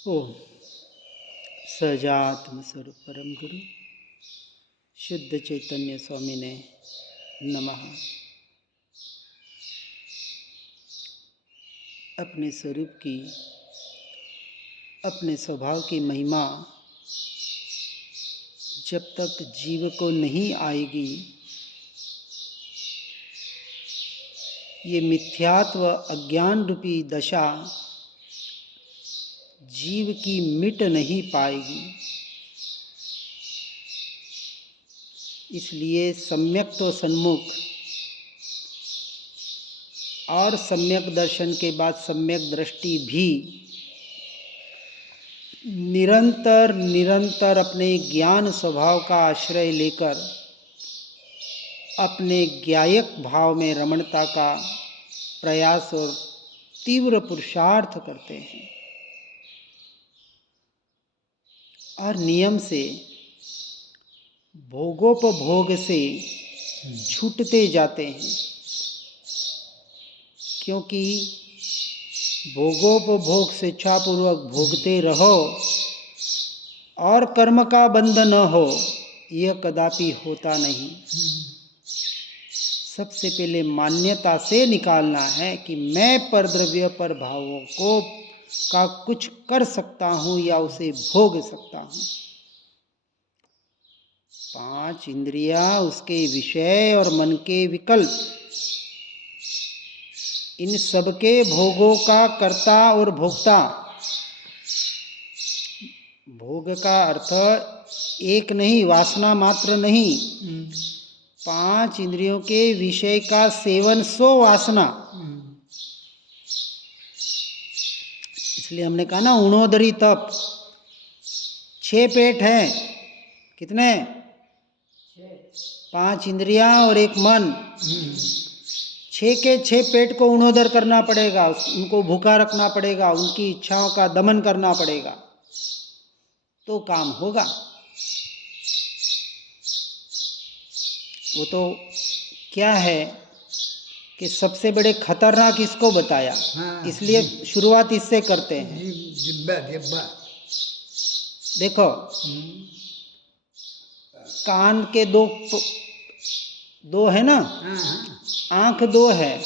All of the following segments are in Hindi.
ओम सहजात्म स्वरूप परम गुरु शुद्ध चैतन्य स्वामी ने नमः। अपने स्वरूप की, अपने स्वभाव की महिमा जब तक जीव को नहीं आएगी, ये मिथ्यात्व अज्ञान रूपी दशा जीव की मिट नहीं पाएगी। इसलिए सम्यक तो सन्मुख और सम्यक दर्शन के बाद सम्यक दृष्टि भी निरंतर निरंतर अपने ज्ञान स्वभाव का आश्रय लेकर अपने ज्ञायक भाव में रमणता का प्रयास और तीव्र पुरुषार्थ करते हैं और नियम से भोगोपभोग से छूटते जाते हैं, क्योंकि भोगोपभोग स्वेच्छापूर्वक भोगते रहो और कर्म का बंध न हो, यह कदापि होता नहीं। सबसे पहले मान्यता से निकालना है कि मैं परद्रव्य पर भावों को का कुछ कर सकता हूँ या उसे भोग सकता हूँ। पांच इंद्रियां, उसके विषय और मन के विकल्प, इन सबके भोगों का कर्ता और भोक्ता। भोग का अर्थ एक नहीं, वासना मात्र नहीं, पांच इंद्रियों के विषय का सेवन सो वासना। इसलिए हमने कहा ना, उणोदरी तप। 6 पेट हैं, कितने? 5 इंद्रियां और एक मन। 6 के 6 पेट को उणोदर करना पड़ेगा, उनको भूखा रखना पड़ेगा, उनकी इच्छाओं का दमन करना पड़ेगा, तो काम होगा। वो तो क्या है कि सबसे बड़े खतरनाक इसको बताया। हाँ, इसलिए शुरुआत इससे करते हैं। जिब्बा देखो, कान के दो है ना, आंख 2 है,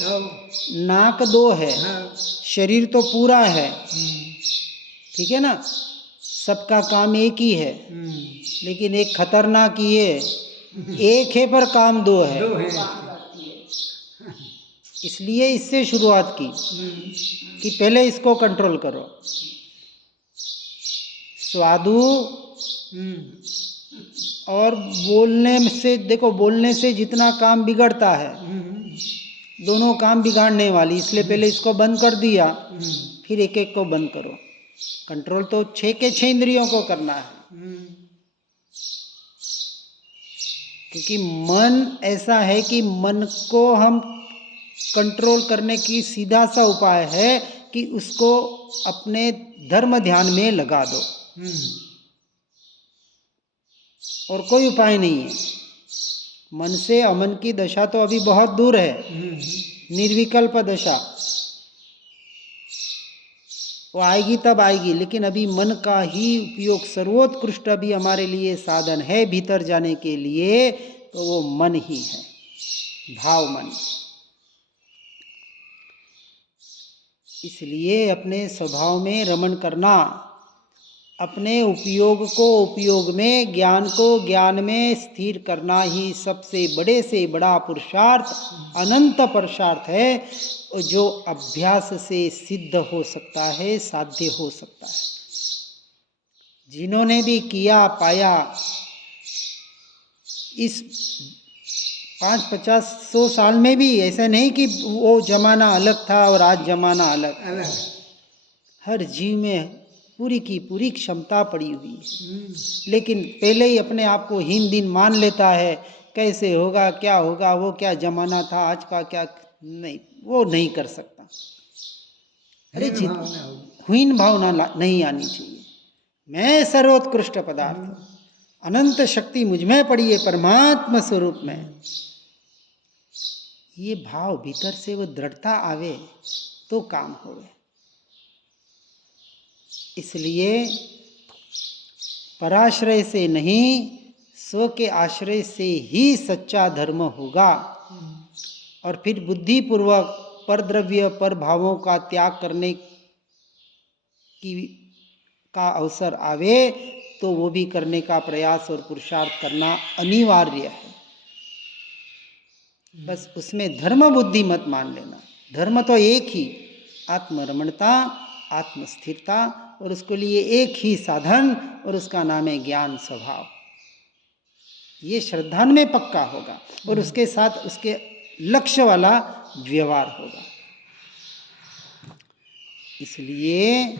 नाक 2 है, शरीर तो पूरा है, ठीक है ना, सबका काम एक ही है। लेकिन एक खतरनाक ये, एक है पर काम 2 है। इसलिए इससे शुरुआत की कि पहले इसको कंट्रोल करो। स्वादु और बोलने से, देखो, बोलने से जितना काम बिगड़ता है, दोनों काम बिगाड़ने वाली। इसलिए पहले इसको बंद कर दिया, फिर एक एक को बंद करो। कंट्रोल तो 6 के 6 इंद्रियों को करना है, क्योंकि मन ऐसा है कि मन को हम कंट्रोल करने की सीधा सा उपाय है कि उसको अपने धर्म ध्यान में लगा दो, और कोई उपाय नहीं है। मन से अमन की दशा तो अभी बहुत दूर है, निर्विकल्प दशा वो आएगी तब आएगी। लेकिन अभी मन का ही उपयोग सर्वोत्कृष्ट अभी हमारे लिए साधन है भीतर जाने के लिए, तो वो मन ही है, भाव मन। इसलिए अपने स्वभाव में रमण करना, अपने उपयोग को उपयोग में, ज्ञान को ज्ञान में स्थिर करना ही सबसे बड़े से बड़ा पुरुषार्थ, अनंत पुरुषार्थ है, जो अभ्यास से सिद्ध हो सकता है, साध्य हो सकता है। जिन्होंने भी किया पाया, इस 5, 50, 100 साल में भी ऐसा नहीं कि वो जमाना अलग था और आज जमाना अलग। हर जीव में पूरी की पूरी क्षमता पड़ी हुई है, लेकिन पहले ही अपने आप को हीन दीन मान लेता है। कैसे होगा, क्या होगा, वो क्या जमाना था, आज का क्या, नहीं, वो नहीं कर सकता। अरे हीन भावना नहीं आनी चाहिए। मैं सर्वोत्कृष्ट पदार्थ, अनंत शक्ति मुझमें पड़ी है परमात्मा स्वरूप में। ये भाव भीतर से वो दृढ़ता आवे तो काम होवे। इसलिए पराश्रय से नहीं, स्व के आश्रय से ही सच्चा धर्म होगा। और फिर बुद्धिपूर्वक पर द्रव्य पर भावों का त्याग करने की का अवसर आवे तो वो भी करने का प्रयास और पुरुषार्थ करना अनिवार्य है। बस उसमें धर्म बुद्धि मत मान लेना। धर्म तो एक ही, आत्मरमणता, आत्मस्थिरता, और उसके लिए एक ही साधन, और उसका नाम है ज्ञान स्वभाव। ये श्रद्धा में पक्का होगा और उसके साथ उसके लक्ष्य वाला व्यवहार होगा। इसलिए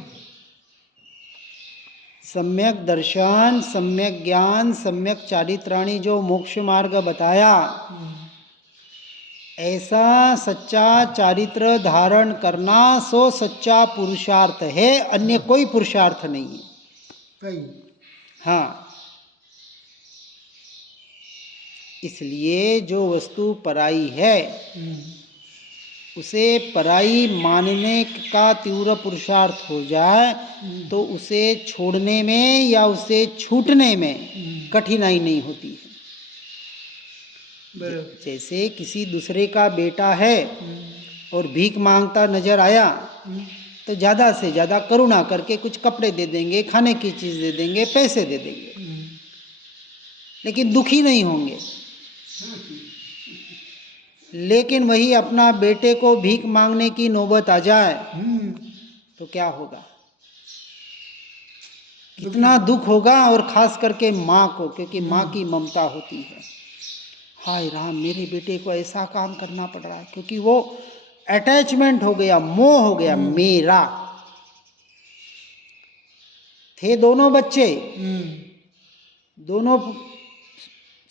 सम्यक दर्शन, सम्यक ज्ञान, सम्यक चारित्राणी जो मोक्ष मार्ग बताया, ऐसा सच्चा चारित्र धारण करना सो सच्चा पुरुषार्थ है, अन्य कोई पुरुषार्थ नहीं है। हाँ, इसलिए जो वस्तु पराई है उसे पराई मानने का तीव्र पुरुषार्थ हो जाए तो उसे छोड़ने में या उसे छूटने में कठिनाई नहीं होती है। जैसे किसी दूसरे का बेटा है और भीख मांगता नजर आया तो ज़्यादा से ज़्यादा करुणा करके कुछ कपड़े दे देंगे, खाने की चीज़ दे देंगे, पैसे दे देंगे, लेकिन दुखी नहीं होंगे। लेकिन वही अपना बेटे को भीख मांगने की नौबत आ जाए तो क्या होगा? कितना दुख होगा, और खास करके माँ को, क्योंकि माँ की ममता होती है। हाय राम, मेरे बेटे को ऐसा काम करना पड़ रहा है, क्योंकि वो अटैचमेंट हो गया, मोह हो गया, मेरा। थे दोनों बच्चे, दोनों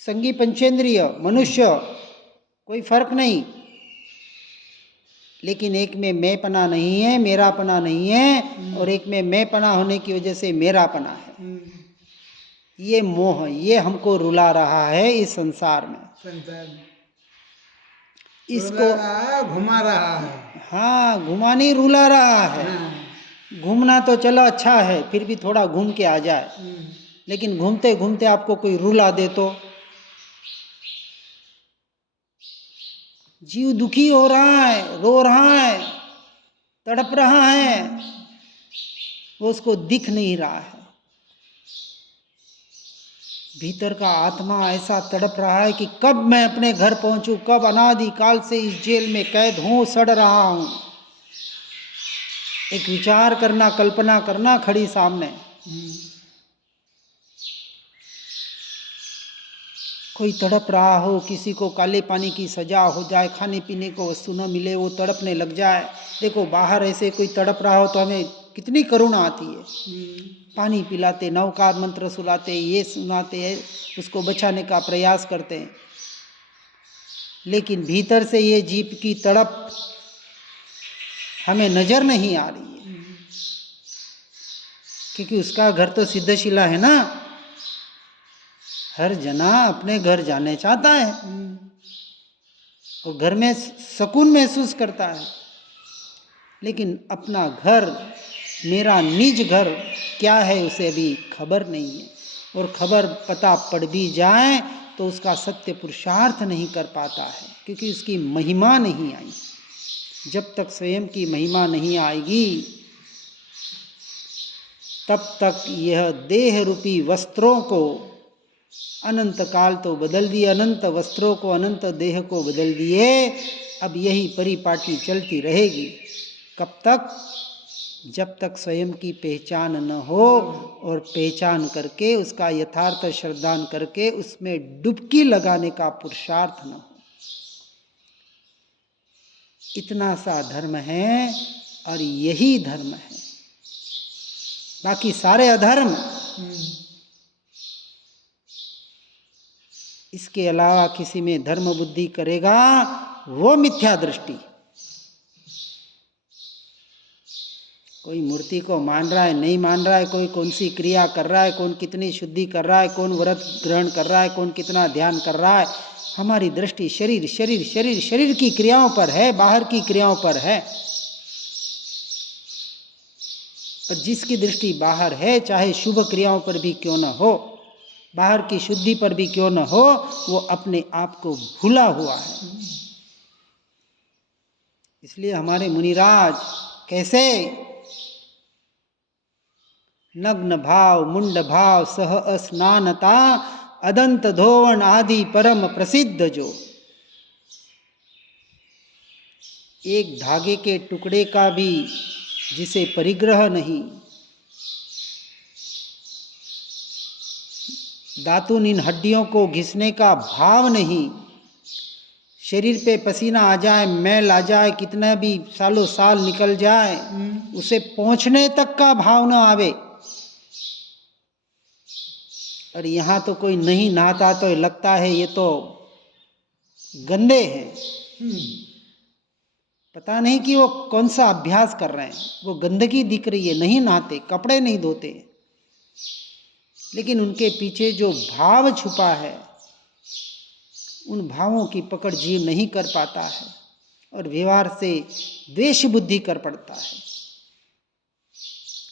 संगी पंचेंद्रिय मनुष्य, कोई फर्क नहीं, लेकिन एक में मैं पना नहीं है, मेरा पना नहीं है, और एक में मैं पना होने की वजह से मेरा पना है। ये मोह, ये हमको रुला रहा है इस संसार में, इसको घुमा रहा है। हाँ, घुमा नहीं, रुला रहा है। घूमना तो चलो अच्छा है, फिर भी थोड़ा घूम के आ जाए, लेकिन घूमते घूमते आपको कोई रुला दे तो जीव दुखी हो रहा है, रो रहा है, तड़प रहा है, वो उसको दिख नहीं रहा है। भीतर का आत्मा ऐसा तड़प रहा है कि कब मैं अपने घर पहुंचूं, कब अनादि काल से इस जेल में कैद हूं, सड़ रहा हूं। एक विचार करना, कल्पना करना खड़ी सामने। कोई तड़प रहा हो, किसी को काले पानी की सजा हो जाए, खाने पीने को वस्तु न मिले, वो तड़पने लग जाए। देखो बाहर ऐसे कोई तड़प रहा हो तो हमें कितनी करुणा आती है, पानी पिलाते, नौका मंत्र सुनाते, ये सुनाते हैं, उसको बचाने का प्रयास करते हैं। लेकिन भीतर से ये जीव की तड़प हमें नजर नहीं आ रही है, क्योंकि उसका घर तो सिद्धशिला है ना। हर जना अपने घर जाने चाहता है और घर में सुकून महसूस करता है, लेकिन अपना घर, मेरा निज घर क्या है उसे अभी खबर नहीं है, और खबर पता पड़ भी जाए तो उसका सत्य पुरुषार्थ नहीं कर पाता है, क्योंकि उसकी महिमा नहीं आई। जब तक स्वयं की महिमा नहीं आएगी तब तक यह देह रूपी वस्त्रों को अनंत काल तो बदल दिए, अनंत वस्त्रों को, अनंत देह को बदल दिए। अब यही परिपाटी चलती रहेगी। कब तक? जब तक स्वयं की पहचान न हो, और पहचान करके उसका यथार्थ श्रद्धान करके उसमें डुबकी लगाने का पुरुषार्थ न हो। इतना सा धर्म है और यही धर्म है, बाकी सारे अधर्म। इसके अलावा किसी में धर्म बुद्धि करेगा वो मिथ्या दृष्टि। कोई मूर्ति को मान रहा है, नहीं मान रहा है, कोई कौन सी क्रिया कर रहा है, कौन कितनी शुद्धि कर रहा है, कौन व्रत ग्रहण कर रहा है, कौन कितना ध्यान कर रहा है, हमारी दृष्टि शरीर शरीर शरीर शरीर की क्रियाओं पर है, बाहर की क्रियाओं पर है। और जिसकी दृष्टि बाहर है, चाहे शुभ क्रियाओं पर भी क्यों न हो, बाहर की शुद्धि पर भी क्यों न हो, वो अपने आप को भूला हुआ है। इसलिए हमारे मुनिराज कैसे नग्न भाव, मुंड भाव, सह स्नानता, अदंत धोवन आदि परम प्रसिद्ध, जो एक धागे के टुकड़े का भी जिसे परिग्रह नहीं, दातुन इन हड्डियों को घिसने का भाव नहीं, शरीर पे पसीना आ जाए, मैल आ जाए, कितना भी सालों साल निकल जाए, उसे पहुंचने तक का भाव न आवे। और यहाँ तो कोई नहीं नहाता तो लगता है ये तो गंदे हैं। पता नहीं कि वो कौन सा अभ्यास कर रहे हैं, वो गंदगी दिख रही है, नहीं नहाते, कपड़े नहीं धोते, लेकिन उनके पीछे जो भाव छुपा है, उन भावों की पकड़ जीव नहीं कर पाता है और व्यवहार से द्वेष बुद्धि कर पड़ता है।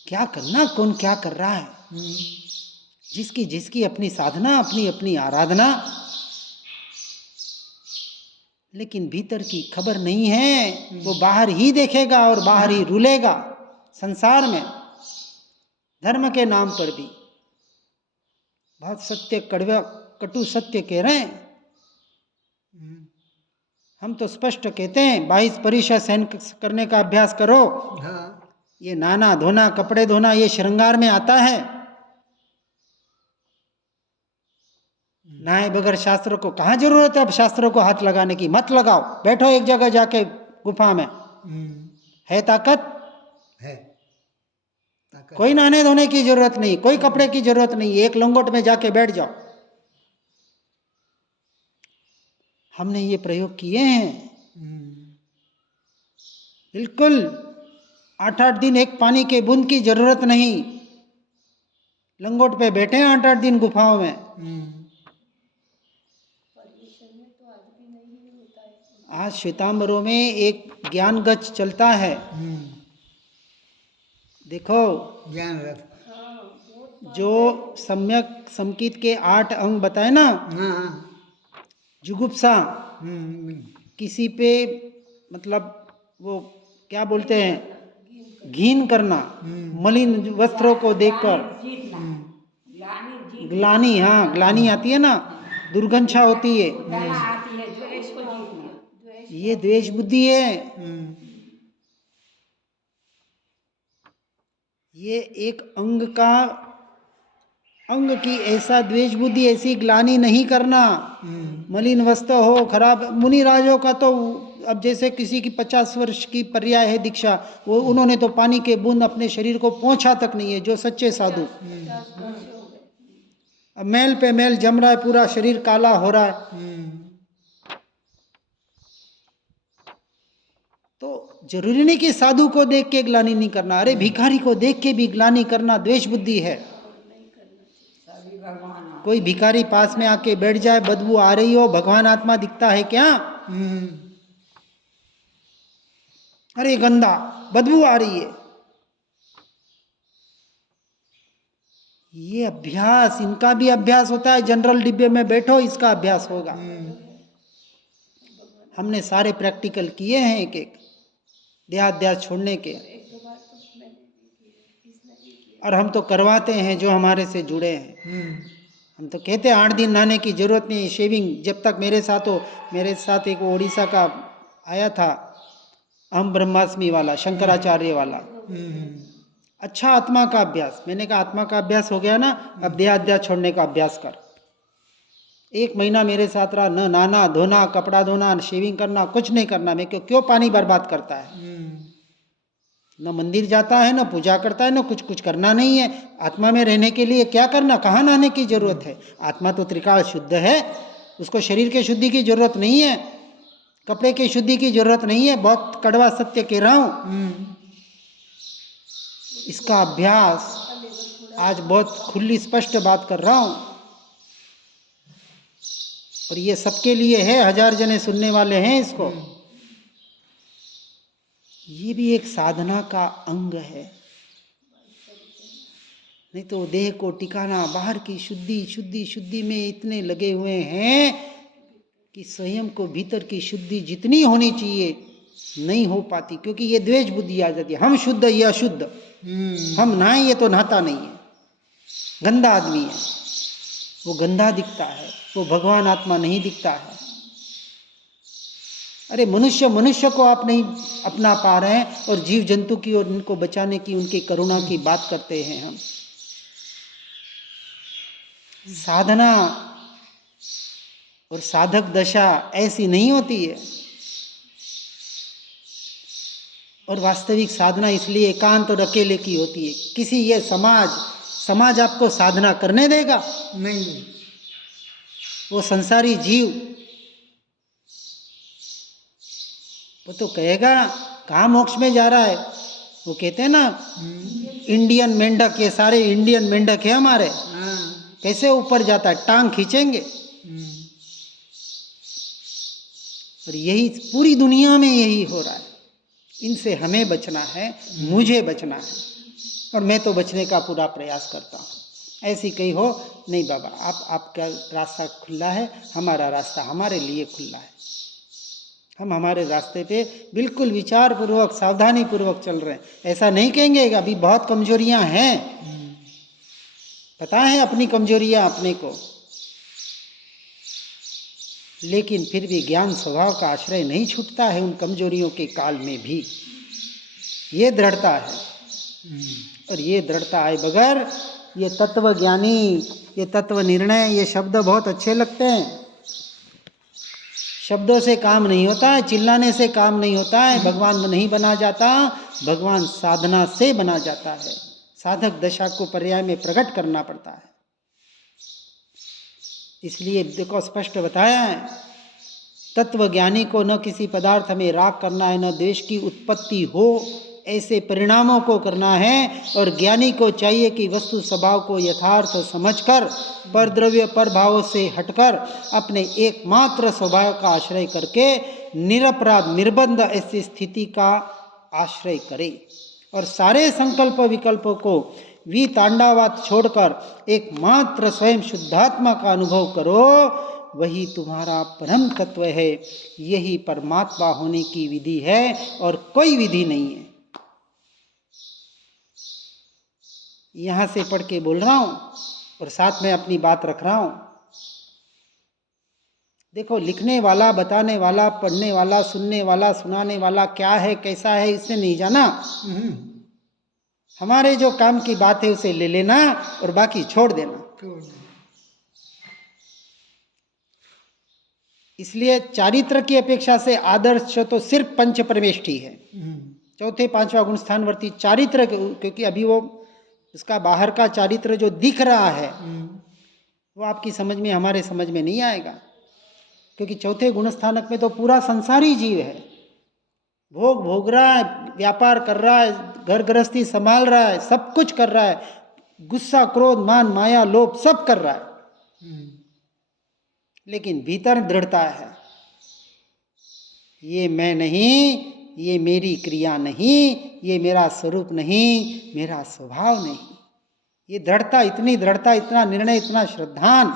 क्या करना, कौन क्या कर रहा है, जिसकी जिसकी अपनी साधना, अपनी अपनी आराधना, लेकिन भीतर की खबर नहीं है। वो बाहर ही देखेगा और बाहर ही रुलेगा। संसार में धर्म के नाम पर भी बहुत सत्य, कड़वा कटु सत्य कह रहे हैं। हम तो स्पष्ट कहते हैं 22 परीक्षा सहन करने का अभ्यास करो। ये नहाना धोना, कपड़े धोना, ये श्रृंगार में आता है। नहाए बगैर शास्त्रों को कहाँ जरूरत है अब शास्त्रों को हाथ लगाने की? मत लगाओ, बैठो एक जगह जाके गुफा में। है ताकत? है। कोई नहाने धोने की जरूरत नहीं, कोई कपड़े की जरूरत नहीं, एक लंगोट में जाके बैठ जाओ। हमने ये प्रयोग किए हैं। बिल्कुल 8-8 दिन एक पानी के बूंद की जरूरत नहीं, लंगोट पे बैठे हैं 8-8 दिन गुफाओं में। आज श्वेतांबरों में एक ज्ञान गच चलता है, देखो ज्ञान रथ, जो सम्यक संकित के 8 अंग बताए ना, जुगुप्सा, किसी पे मतलब वो क्या बोलते हैं, घीन करना, मलिन वस्त्रों को देखकर ग्लानि, हाँ ग्लानि आती है ना, दुर्गंधा होती है, ये द्वेष बुद्धि है। ये एक अंग की ऐसा द्वेष बुद्धि, ऐसी ग्लानि नहीं करना। मलिन वस्त्र हो, खराब, मुनि राजों का तो अब जैसे किसी की 50 वर्ष की पर्याय है दीक्षा, वो उन्होंने तो पानी के बूंद अपने शरीर को पहुंचा तक नहीं है, जो सच्चे साधु। अब मैल पे मैल जम रहा है, पूरा शरीर काला हो रहा है। तो जरूरी नहीं कि साधु को देख के ग्लानि नहीं करना, अरे भिखारी को देख के भी ग्लानि करना द्वेष बुद्धि है। कोई भिखारी पास में आके बैठ जाए, बदबू आ रही हो, भगवान आत्मा दिखता है क्या? अरे गंदा, बदबू आ रही है। ये अभ्यास, इनका भी अभ्यास होता है। जनरल डिब्बे में बैठो, इसका अभ्यास होगा। हमने सारे प्रैक्टिकल किए हैं, एक एक देहाध्यास छोड़ने के, और हम तो करवाते हैं जो हमारे से जुड़े हैं। हम तो कहते हैं 8 दिन नहाने की जरूरत नहीं, शेविंग जब तक मेरे साथ हो। मेरे साथ एक उड़ीसा का आया था, अहम ब्रह्मास्मि वाला, शंकराचार्य वाला। अच्छा आत्मा का अभ्यास, मैंने कहा आत्मा का अभ्यास हो गया ना, अब देहाध्यास छोड़ने का अभ्यास कर। 1 महीना मेरे साथ रहा, न नहाना धोना, कपड़ा धोना, शेविंग करना, कुछ नहीं करना। मैं क्यों पानी बर्बाद करता है? न मंदिर जाता है, न पूजा करता है, न कुछ करना नहीं है। आत्मा में रहने के लिए क्या करना, कहाँ नहाने की जरूरत है? आत्मा तो त्रिकाल शुद्ध है, उसको शरीर के शुद्धि की जरूरत नहीं है, कपड़े की शुद्धि की जरूरत नहीं है। बहुत कड़वा सत्य कह रहा हूँ। इसका अभ्यास आज बहुत खुली स्पष्ट बात कर रहा हूँ, और ये सबके लिए है, 1000 जने सुनने वाले हैं इसको। ये भी एक साधना का अंग है। नहीं तो देह को टिकाना, बाहर की शुद्धि शुद्धि शुद्धि में इतने लगे हुए हैं कि स्वयं को भीतर की शुद्धि जितनी होनी चाहिए नहीं हो पाती, क्योंकि ये द्वेष बुद्धि आ जाती है। हम शुद्ध, ये अशुद्ध, हम नहाए ये तो नहाता नहीं है, गंदा आदमी है, वो गंदा दिखता है, वो भगवान आत्मा नहीं दिखता है। अरे मनुष्य मनुष्य को आप नहीं अपना पा रहे हैं और जीव जंतु की और उनको बचाने की, उनकी करुणा की बात करते हैं हम। साधना और साधक दशा ऐसी नहीं होती है। और वास्तविक साधना इसलिए एकांत और अकेले की होती है। किसी ये समाज आपको साधना करने देगा नहीं। वो संसारी जीव वो तो कहेगा कहाँ मोक्ष में जा रहा है। वो कहते हैं ना इंडियन मेंढक, ये सारे इंडियन मेंढक है हमारे, हाँ। कैसे ऊपर जाता है, टांग खींचेंगे। और यही पूरी दुनिया में यही हो रहा है। इनसे हमें बचना है, मुझे बचना है, और मैं तो बचने का पूरा प्रयास करता हूँ। ऐसी कहीं हो नहीं बाबा, आपका रास्ता खुला है, हमारा रास्ता हमारे लिए खुला है। हम हमारे रास्ते पे बिल्कुल विचार पूर्वक, सावधानी पूर्वक चल रहे हैं। ऐसा नहीं कहेंगे कि अभी बहुत कमजोरियां हैं, पता है अपनी कमजोरियां अपने को, लेकिन फिर भी ज्ञान स्वभाव का आश्रय नहीं छूटता है उन कमजोरियों के काल में भी। ये दृढ़ता है, और ये दृढ़ता आए बगैर ये तत्व ज्ञानी, ये तत्व निर्णय, ये शब्द बहुत अच्छे लगते हैं। शब्दों से काम नहीं होता है, चिल्लाने से काम नहीं होता है, भगवान नहीं बना जाता। भगवान साधना से बना जाता है। साधक दशा को पर्याय में प्रकट करना पड़ता है। इसलिए देखो स्पष्ट बताया है, तत्व ज्ञानी को न किसी पदार्थ में राग करना है, न द्वेष की उत्पत्ति हो, ऐसे परिणामों को करना है। और ज्ञानी को चाहिए कि वस्तु स्वभाव को यथार्थ समझकर, पर द्रव्य पर भाव से हटकर अपने एकमात्र स्वभाव का आश्रय करके निरपराध निर्बंध ऐसी स्थिति का आश्रय करे, और सारे संकल्प विकल्पों को वितांडावात छोड़कर एकमात्र स्वयं शुद्धात्मा का अनुभव करो। वही तुम्हारा परम तत्व है। यही परमात्मा होने की विधि है और कोई विधि नहीं है। यहां से पढ़ के बोल रहा हूं और साथ में अपनी बात रख रहा हूं। देखो, लिखने वाला, बताने वाला, पढ़ने वाला, सुनने वाला, सुनाने वाला क्या है, कैसा है, इससे नहीं जाना। हमारे जो काम की बात है उसे ले लेना और बाकी छोड़ देना। इसलिए चारित्र की अपेक्षा से आदर्श तो सिर्फ पंच परमेष्ठी है, चौथे पांचवा गुण स्थानवर्ती चारित्र, क्योंकि अभी वो उसका बाहर का चारित्र जो दिख रहा है वो आपकी समझ में, हमारे समझ में नहीं आएगा। क्योंकि चौथे गुण स्थानक में तो पूरा संसारी जीव है, भोग रहा है, व्यापार कर रहा है, घर गृहस्थी संभाल रहा है, सब कुछ कर रहा है, गुस्सा, क्रोध, मान, माया, लोभ सब कर रहा है, लेकिन भीतर दृढ़ता है, ये मैं नहीं, ये मेरी क्रिया नहीं, ये मेरा स्वरूप नहीं, मेरा स्वभाव नहीं। ये दृढ़ता, इतनी दृढ़ता, इतना निर्णय, इतना श्रद्धान।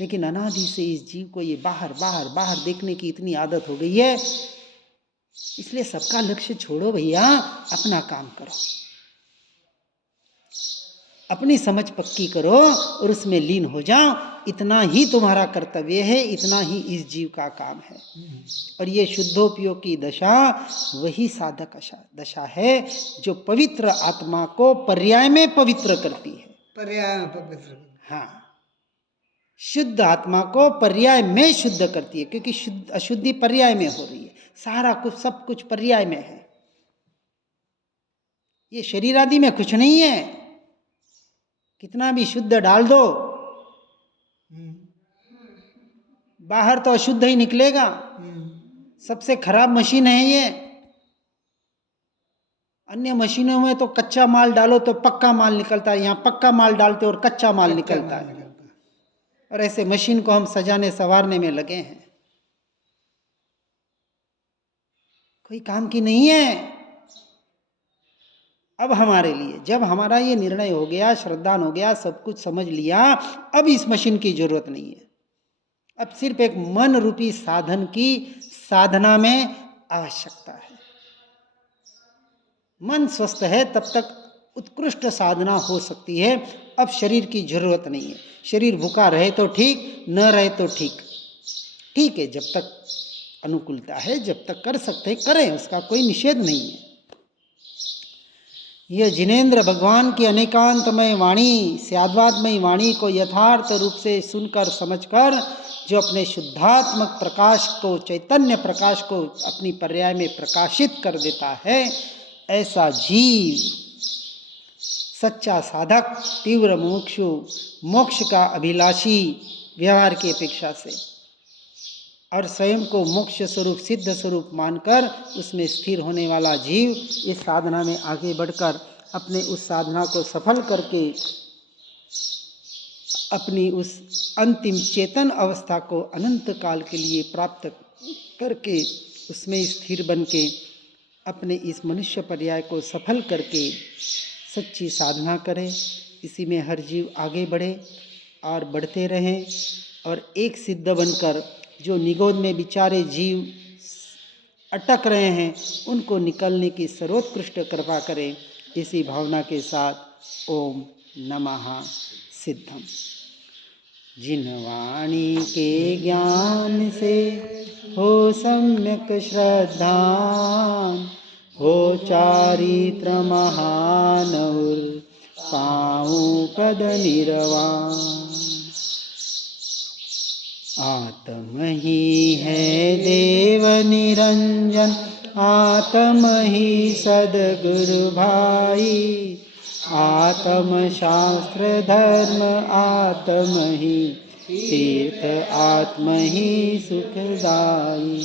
लेकिन अनादि से इस जीव को ये बाहर बाहर बाहर देखने की इतनी आदत हो गई है। इसलिए सबका लक्ष्य छोड़ो भैया, अपना काम करो, अपनी समझ पक्की करो और उसमें लीन हो जाओ। इतना ही तुम्हारा कर्तव्य है, इतना ही इस जीव का काम है। और ये शुद्धोपयोग की दशा वही साधक दशा है जो पवित्र आत्मा को पर्याय में पवित्र करती है। पर्याय में पवित्र, हाँ, शुद्ध आत्मा को पर्याय में शुद्ध करती है, क्योंकि शुद्ध अशुद्धि पर्याय में हो रही है। सारा कुछ, सब कुछ पर्याय में है। ये शरीर आदि में कुछ नहीं है, कितना भी शुद्ध डाल दो बाहर तो अशुद्ध ही निकलेगा। सबसे खराब मशीन है ये। अन्य मशीनों में तो कच्चा माल डालो तो पक्का माल निकलता है, यहाँ पक्का माल डालते और कच्चा माल निकलता है। और ऐसे मशीन को हम सजाने संवारने में लगे हैं, कोई काम की नहीं है। अब हमारे लिए जब हमारा ये निर्णय हो गया, श्रद्धान हो गया, सब कुछ समझ लिया, अब इस मशीन की जरूरत नहीं है। अब सिर्फ एक मन रूपी साधन की साधना में आवश्यकता है। मन स्वस्थ है तब तक उत्कृष्ट साधना हो सकती है। अब शरीर की जरूरत नहीं है। शरीर भूखा रहे तो ठीक, न रहे तो ठीक, ठीक है, जब तक अनुकूलता है, जब तक कर सकते हैं करें, उसका कोई निषेध नहीं है। यह जिनेंद्र भगवान की अनेकांतमय वाणी, स्याद्वादमय वाणी को यथार्थ रूप से सुनकर समझकर जो अपने शुद्धात्मक प्रकाश को, चैतन्य प्रकाश को अपनी पर्याय में प्रकाशित कर देता है, ऐसा जीव सच्चा साधक, तीव्र मुमुक्षु, मोक्ष का अभिलाषी व्यवहार की अपेक्षा से, और स्वयं को मोक्ष स्वरूप, सिद्ध स्वरूप मानकर उसमें स्थिर होने वाला जीव इस साधना में आगे बढ़कर अपने उस साधना को सफल करके अपनी उस अंतिम चेतन अवस्था को अनंत काल के लिए प्राप्त करके उसमें स्थिर बन के अपने इस मनुष्य पर्याय को सफल करके सच्ची साधना करें। इसी में हर जीव आगे बढ़े और बढ़ते रहें, और एक सिद्ध बनकर जो निगोद में बेचारे जीव अटक रहे हैं उनको निकलने की सर्वोत्कृष्ट कृपा करें। इसी भावना के साथ ओम नमः सिद्धम। जिन वाणी के ज्ञान से हो सम्यक श्रद्धान, हो चारित्र महान और पाऊं पद निर्वाण। आत्म ही है देव निरंजन, आत्म ही सद्गुरु भाई, आत्म शास्त्र धर्म, आत्म ही तीर्थ, आत्म ही सुखदाई।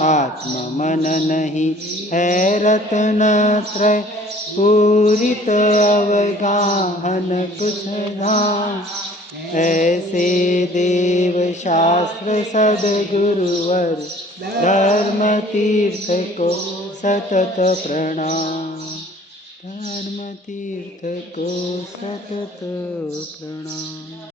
आत्म मन नहीं है रत्न त्रय, पूरित अवगाहन कुछ धाम। ऐसे देव शास्त्र सद्गुरुवर, धर्म तीर्थ को सतत प्रणाम, धर्म तीर्थ को सतत प्रणाम।